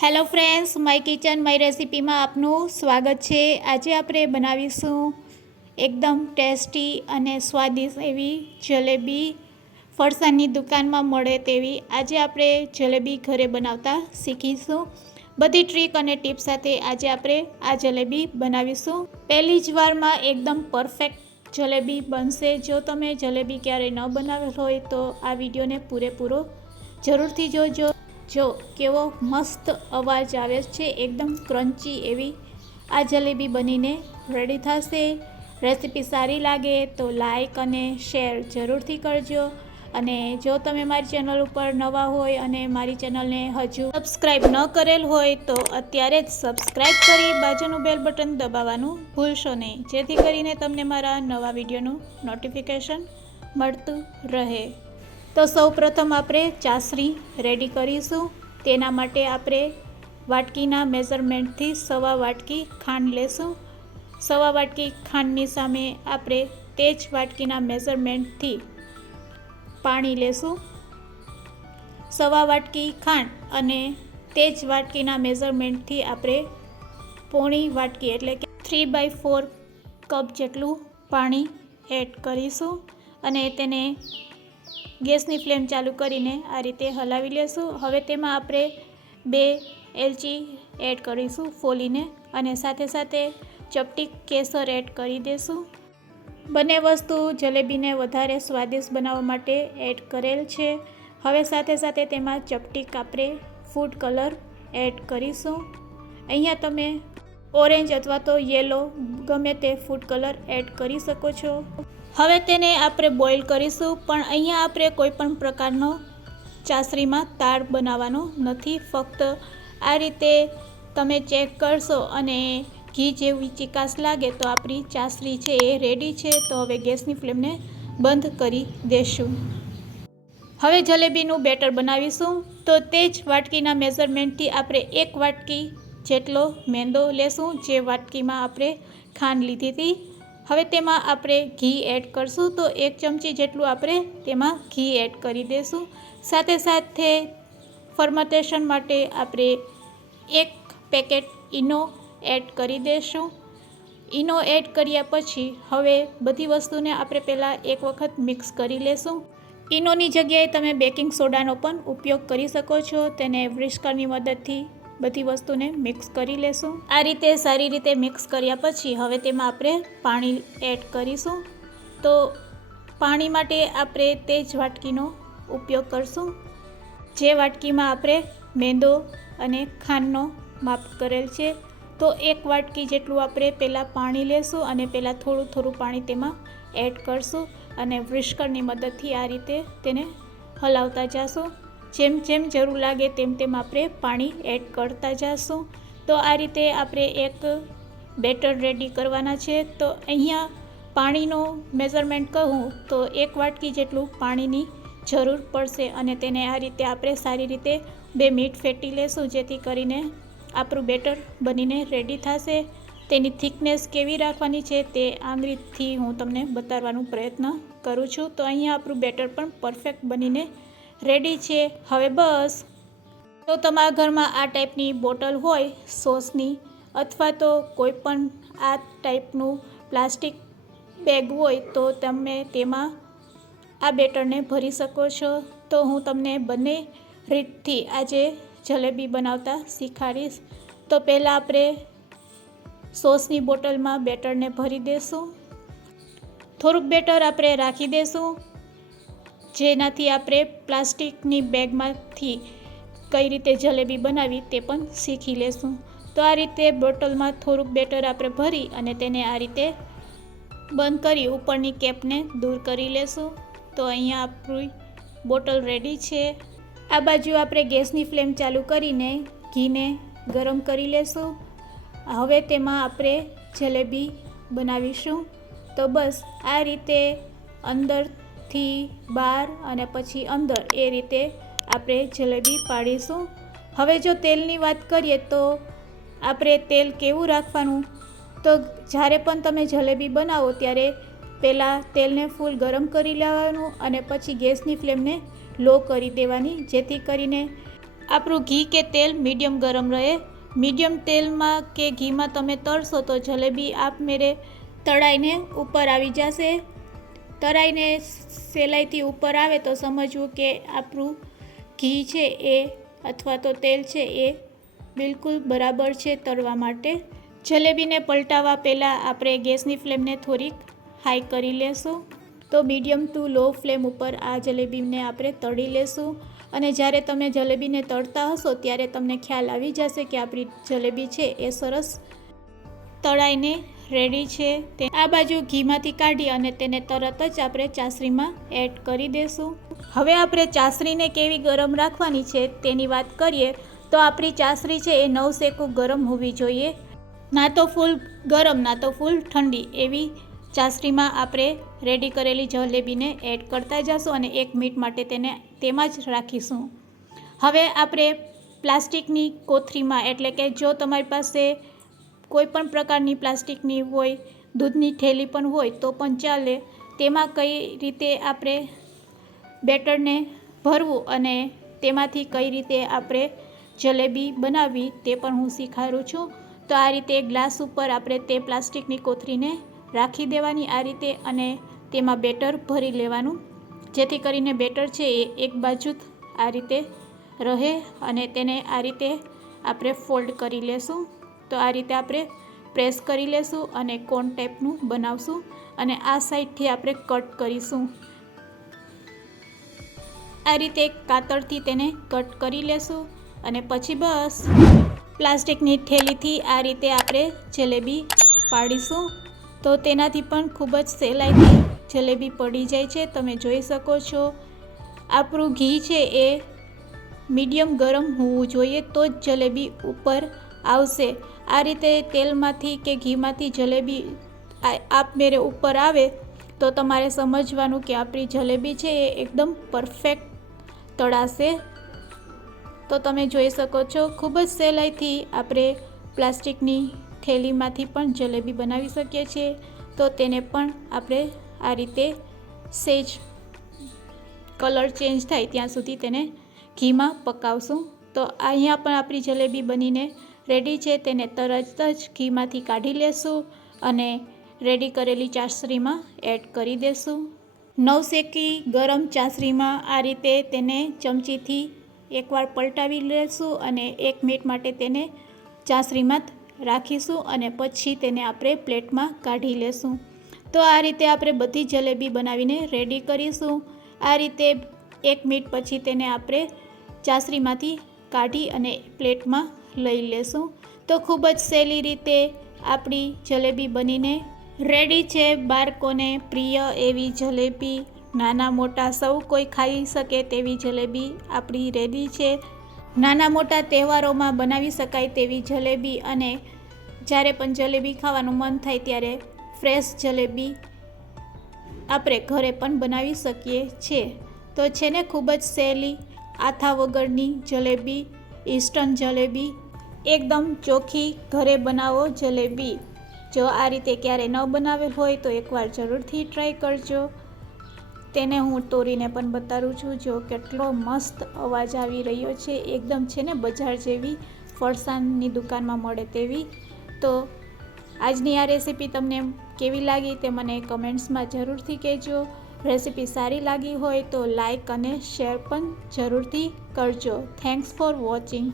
Hello friends, my kitchen my રેસિપીમાં આપનું સ્વાગત છે। આજે આપણે બનાવીશું એકદમ ટેસ્ટી અને સ્વાદિષ્ટ એવી જલેબી। ફરસાણની દુકાનમાં મળે તેવી આજે આપણે જલેબી ઘરે બનાવતા શીખીશું। બધી ટ્રીક અને ટિપ સાથે આજે આપણે આ જલેબી બનાવીશું। પહેલી જ વારમાં એકદમ પરફેક્ટ જલેબી બનશે। જો તમે જલેબી ક્યારેય ન બનાવેલ હોય તો આ વિડીયોને પૂરેપૂરો જરૂરથી જોજો। જો કેવો મસ્ત અવાજ આવે છે, એકદમ ક્રન્ચી એવી આ જલેબી બનીને રેડી થશે। રેસીપી સારી લાગે તો લાઈક અને શેર જરૂરથી કરજો। અને જો તમે મારી ચેનલ ઉપર નવા હોય અને મારી ચેનલને હજુ સબસ્ક્રાઈબ ન કરેલ હોય તો અત્યારે જ સબસ્ક્રાઈબ કરી બાજુનું બેલ બટન દબાવવાનું ભૂલશો નહીં, જેથી કરીને તમને મારા નવા વિડીયોનું નોટિફિકેશન મળતું રહે। તો સૌપ્રથમ આપણે ચાસણી રેડી કરીશું। તેના માટે આપણે વાટકીના મેઝરમેન્ટથી સવા વાટકી ખાંડ લેશું। સવા વાટકી ખાંડની સામે આપણે તે જ વાટકીના મેઝરમેન્ટથી પાણી લેશું। સવા વાટકી ખાંડ અને તે જ વાટકીના મેઝરમેન્ટથી આપણે પોણી વાટકી એટલે કે 3/4 કપ જેટલું પાણી એડ કરીશું અને તેને ગેસની ફ્લેમ ચાલુ કરીને આ રીતે હલાવી લેશું। હવે તેમાં આપણે 2 એલચી એડ કરીશું ફોલીને અને સાથે સાથે ચપટી કેસર એડ કરી દઈશું। બંને વસ્તુ જલેબીને વધારે સ્વાદિષ્ટ બનાવવા માટે એડ કરેલ છે। હવે સાથે સાથે તેમાં ચપટી આપણે ફૂડ કલર એડ કરીશું। અહીંયા તમે ઓરેન્જ અથવા તો યેલો ગમે તે ફૂડ કલર એડ કરી શકો છો। હવે તેને આપણે બોઇલ કરીશું, પણ અહીંયા આપણે કોઈ પણ પ્રકારનો ચાસણીમાં તાળ બનાવવાનો નથી। ફક્ત આ રીતે તમે ચેક કરશો અને ઘી જેવી ચીકાશ લાગે તો આપણી ચાસણી છે એ રેડી છે। તો હવે ગેસની ફ્લેમને બંધ કરી દેશું। હવે જલેબીનું બેટર બનાવીશું। તો તે જ વાટકીના મેઝરમેન્ટથી આપણે 1 વાટકી જેટલો મેંદો લેશું, જે વાટકીમાં આપણે ખાંડ લીધી હતી। હવે તેમાં આપણે ઘી એડ કરશું। તો 1 ચમચી જેટલું આપણે તેમાં ઘી એડ કરી દઈશું। સાથે સાથે ફર્મેન્ટેશન માટે આપણે 1 પેકેટ ઈનો એડ કરી દઈશું। ઈનો એડ કર્યા પછી હવે બધી વસ્તુને આપણે પહેલાં એક વખત મિક્સ કરી લેશું। ઈનોની જગ્યાએ તમે બેકિંગ સોડાનો પણ ઉપયોગ કરી શકો છો। તેને વ્હિસ્કરની મદદથી બધી વસ્તુને મિક્સ કરી લેશું। આ રીતે સારી રીતે મિક્સ કર્યા પછી હવે તેમાં આપણે પાણી એડ કરીશું। તો પાણી માટે આપણે તે જ વાટકીનો ઉપયોગ કરશું, જે વાટકીમાં આપણે મેંદો અને ખાંડનો માપ કરેલ છે। તો 1 વાટકી જેટલું આપણે પહેલાં પાણી લેશું અને પહેલાં થોડું થોડું પાણી તેમાં એડ કરશું અને વ્હિસ્કરની મદદથી આ રીતે તેને હલાવતા જશું। જેમ જેમ જરૂર લાગે તેમ તેમ આપણે પાણી એડ કરતા જશું। તો આ રીતે આપણે એક બેટર રેડી કરવાના છે। તો અહીંયા પાણીનો મેઝરમેન્ટ કહું તો 1 વાટકી જેટલું પાણીની જરૂર પડશે અને તેને આ રીતે આપણે સારી રીતે 2 મિનિટ ફેટી લેશું, જેથી કરીને આપણું બેટર બનીને રેડી થશે। તેની થિકનેસ કેવી રાખવાની છે તે આંગળીથી હું તમને બતાવવાનો પ્રયત્ન કરું છું। તો અહીંયા આપણું બેટર પણ પરફેક્ટ બનીને રેડી છે। હવે બસ તો તમારા ઘરમાં આ ટાઈપની બોટલ હોય સોસની, અથવા તો કોઈ પણ આ ટાઈપનું પ્લાસ્ટિક બેગ હોય તો તમે તેમાં આ બેટરને ભરી શકો છો। તો હું તમને બંને રીતથી આજે જલેબી બનાવતા શીખવાડીશ। તો પહેલાં આપણે સોસની બોટલમાં બેટરને ભરી દઈશું। થોડુંક બેટર આપણે રાખી દઈશું, જેનાથી આપણે પ્લાસ્ટિકની બેગમાંથી કઈ રીતે જલેબી બનાવી તે પણ શીખી લેશું। તો આ રીતે બોટલમાં થોડુંક બેટર આપણે ભરી અને તેને આ રીતે બંધ કરી ઉપરની કેપને દૂર કરી લેશું। તો અહીંયા આપણી બોટલ રેડી છે। આ બાજુ આપણે ગેસની ફ્લેમ ચાલુ કરીને ઘીને ગરમ કરી લેશું। હવે તેમાં આપણે જલેબી બનાવીશું। તો બસ આ રીતે અંદરથી બહાર અને પછી અંદર એ રીતે આપણે જલેબી પાડીશું। હવે જો તેલની વાત કરીએ તો આપણે તેલ કેવું રાખવાનું, તો જ્યારે પણ તમે જલેબી બનાવો ત્યારે પહેલાં તેલને ફૂલ ગરમ કરી લેવાનું અને પછી ગેસની ફ્લેમને લો કરી દેવાની, જેથી કરીને આપણું ઘી કે તેલ મીડિયમ ગરમ રહે. મીડિયમ તેલમાં કે ઘીમાં તમે તળશો તો જલેબી આપમેળે તળાઈને ઉપર આવી જશે. તળાઈને સહેલાઈથી ઉપર આવે તો સમજવું કે આપણું ઘી છે એ અથવા તો તેલ છે એ બિલકુલ બરાબર છે તળવા માટે. જલેબીને પલટાવવા પહેલાં આપણે ગેસની ફ્લેમને થોડીક હાઈ કરી લેશું. તો મીડિયમ ટુ લો ફ્લેમ ઉપર આ જલેબીને આપણે તળી લેશું. અને જ્યારે તમે જલેબીને તળતા હશો ત્યારે તમને ખ્યાલ આવી જશે કે આપણી જલેબી છે એ સરસ તળાઈને રેડી છે. આ બાજુ ઘીમાંથી કાઢી અને તેને તરત જ આપણે ચાસણીમાં એડ કરી દઈશું. હવે આપણે ચાસણીને કેવી ગરમ રાખવાની છે તેની વાત કરીએ તો આપણી ચાસણી છે એ નવસેકું ગરમ હોવી જોઈએ. ના તો ફૂલ ગરમ ના તો ફૂલ ઠંડી એવી ચાસણીમાં આપણે રેડી કરેલી જલેબીને એડ કરતા જશું અને 1 મિનિટ માટે તેને તેમાં જ રાખીશું. હવે આપણે પ્લાસ્ટિકની કોથળીમાં, એટલે કે જો તમારી પાસે કોઈ પણ પ્રકારની પ્લાસ્ટિકની હોય, દૂધની થેલી પણ હોય તો પણ ચાલે, તેમાં કઈ રીતે આપણે બેટરને ભરવું અને તેમાંથી કઈ રીતે આપણે જલેબી બનાવવી તે પણ હું શીખવાડું છું. તો આ રીતે ગ્લાસ ઉપર આપણે તે પ્લાસ્ટિકની કોથળીને રાખી દેવાની આ રીતે અને તેમાં બેટર ભરી લેવાનું, જેથી કરીને બેટર છે એ એક બાજુ આ રીતે રહે અને તેને આ રીતે આપણે ફોલ્ડ કરી લેશું. તો આ રીતે આપણે પ્રેસ કરી લેશું અને કોન ટાઈપનું બનાવશું અને આ સાઈડથી આપણે કટ કરીશું. આ રીતે કાતરથી તેને કટ કરી લેશું અને પછી બસ પ્લાસ્ટિકની થેલીથી આ રીતે આપણે જલેબી પાડીશું. તો તેનાથી પણ ખૂબ જ સહેલાઈથી જલેબી પડી જાય છે. તમે જોઈ શકો છો આપણું ઘી છે એ મીડિયમ ગરમ હોવું જોઈએ તો જ જલેબી ઉપર આવશે. આ રીતે તેલમાંથી કે ઘીમાંથી જલેબી આપમેળે ઉપર આવે તો તમારે સમજવાનું કે આપણી જલેબી છે એ એકદમ પરફેક્ટ તળાશે. તો તમે જોઈ શકો છો ખૂબ જ સહેલાઈથી આપણે પ્લાસ્ટિકની થેલીમાંથી પણ જલેબી બનાવી શકીએ છીએ. તો તેને પણ આપણે આ રીતે સેજ કલર ચેન્જ થાય ત્યાં સુધી તેને ઘીમાં પકાવશું. તો અહીંયા પણ આપણી જલેબી બનીને રેડી છે. તેને તરત જ ઘીમાંથી કાઢી લેશું અને રેડી કરેલી ચાસણીમાં એડ કરી દેશું. નવસેકી ગરમ ચાસણીમાં આ રીતે તેને ચમચીથી એકવાર પલટાવી લેશું અને 1 મિનિટ માટે તેને ચાસણીમાં રાખીશું અને પછી તેને આપણે પ્લેટમાં કાઢી લેશું. તો આ રીતે આપણે બધી જલેબી બનાવીને રેડી કરીશું. આ રીતે 1 મિનિટ પછી તેને આપણે ચાસણીમાંથી કાઢી અને પ્લેટમાં લઈ લેશું. તો ખૂબ જ સહેલી રીતે આપણી જલેબી બનીને રેડી છે. બાળકોને પ્રિય એવી જલેબી, નાના મોટા સૌ કોઈ ખાઈ શકે તેવી જલેબી આપણી રેડી છે. નાના મોટા તહેવારોમાં બનાવી શકાય તેવી જલેબી અને જ્યારે પણ જલેબી ખાવાનું મન થાય ત્યારે ફ્રેશ જલેબી આપણે ઘરે પણ બનાવી શકીએ છીએ. તો છે ને ખૂબ જ સહેલી આથા વગરની જલેબી, ઇન્સ્ટન્ટ જલેબી, એકદમ ચોખ્ખી ઘરે બનાવો જલેબી. જો આ રીતે ક્યારેય ન બનાવેલ હોય તો એકવાર જરૂરથી ટ્રાય કરજો. તેને હું તોડીને પણ બતાવું છું. જો કેટલો મસ્ત અવાજ આવી રહ્યો છે, એકદમ છે ને બજાર જેવી, ફરસાણની દુકાનમાં મળે તેવી. તો આજની આ રેસીપી તમને કેવી લાગી તે મને કમેન્ટ્સમાં જરૂરથી કહેજો. રેસીપી સારી લાગી હોય તો લાઈક અને શેર પણ જરૂરથી કરજો. Thanks for watching.